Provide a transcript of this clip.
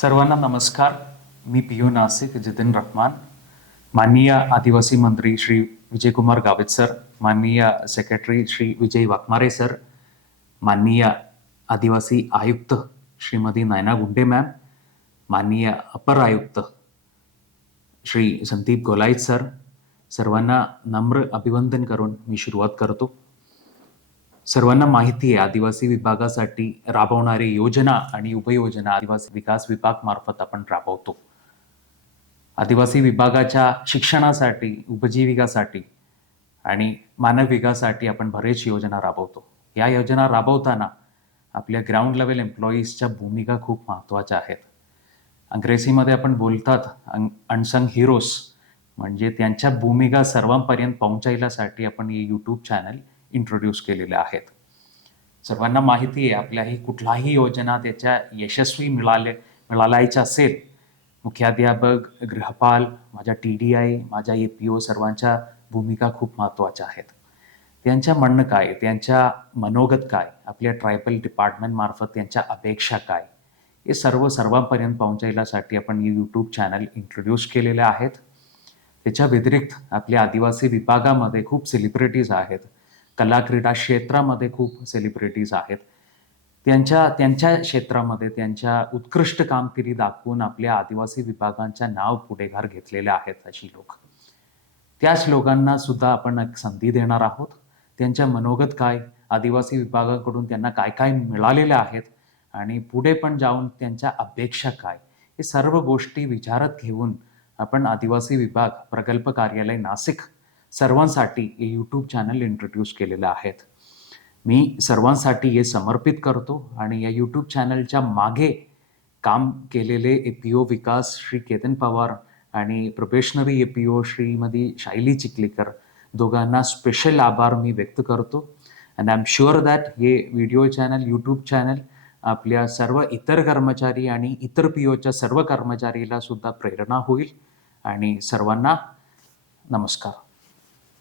सर्वांना नमस्कार. मी पी यू नासिक जितेन रहमान माननीय आदिवासी मंत्री श्री विजयकुमार गावित सर. माननीय सेक्रेटरी श्री विजय वाघमारे सर. माननीय आदिवासी आयुक्त श्रीमती नायना गुंडे मॅम. माननीय अपर आयुक्त श्री संदीप गोलाईत सर. सर्वांना नम्र अभिवंदन करून मी सुरुवात करतो. सर्वांना माहिती आहे आदिवासी विभागासाठी राबवणारी योजना आणि उपयोजना आदिवासी विकास विभाग मार्फत आपण राबवतो. आदिवासी विभागाच्या शिक्षणासाठी उपजीविकासाठी आणि मानव विकासासाठी आपण बरेच योजना राबवतो. या योजना राबवताना आपल्या ग्राउंड लेवल एम्प्लॉईजच्या भूमिका खूप महत्त्वाच्या आहेत. अंग्रेजीमध्ये आपण बोलतात अनसंग हिरोज म्हणजे त्यांच्या भूमिका सर्वांपर्यंत पोहोचायलासाठी आपण हे यूट्यूब चॅनल इंट्रोड्यूस केलेले आहेत. सर्वांना माहिती आहे आपल्याही कुठलाही योजना त्याच्या यशस्वी मिळाले मिळालायच्या असेल मुख्याध्यापक गृहपाल माझ्या टी डी आय माझ्या ए पी ओ सर्वांच्या भूमिका खूप महत्त्वाच्या आहेत. त्यांच्या म्हणणं काय? त्यांच्या मनोगत काय? आपल्या ट्रायबल डिपार्टमेंटमार्फत त्यांच्या अपेक्षा काय? हे सर्व सर्वांपर्यंत पोहोचायलासाठी आपण यूट्यूब चॅनल इंट्रोड्यूस केलेले आहेत. त्याच्या व्यतिरिक्त आपल्या आदिवासी विभागामध्ये खूप सेलिब्रिटीज आहेत. कला क्रीडा क्षेत्रामध्ये खूप सेलिब्रिटीज आहेत. त्यांच्या त्यांच्या क्षेत्रामध्ये त्यांच्या उत्कृष्ट कामगिरी दाखवून आपल्या आदिवासी विभागांच्या नाव पुढेगार घेतलेले आहेत अशी लोक. त्याच लोकांना सुद्धा आपण एक संधी देणार आहोत. त्यांच्या मनोगत काय आदिवासी विभागाकडून त्यांना काय काय मिळालेले आहेत आणि पुढे पण जाऊन त्यांच्या अपेक्षा काय हे सर्व गोष्टी विचारात घेऊन आपण आदिवासी विभाग प्रकल्प कार्यालय नाशिक सर्वांसाठी हे यूट्यूब चॅनल इंट्रोड्यूस केलेलं आहेत. मी सर्वांसाठी हे समर्पित करतो आणि या यूट्यूब चॅनलच्या मागे काम केलेले A P O Vikas Shri Ketan Pawar आणि probationary A P O Shrimati Shayali Chikhlikar दोघांना स्पेशल आभार मी व्यक्त करतो. And I am sure that हे व्हिडिओ चॅनल यूट्यूब चॅनल आपल्या सर्व इतर कर्मचारी आणि इतर पी ओच्या सर्व कर्मचारीला सुद्धा प्रेरणा होईल. आणि सर्वांना नमस्कार.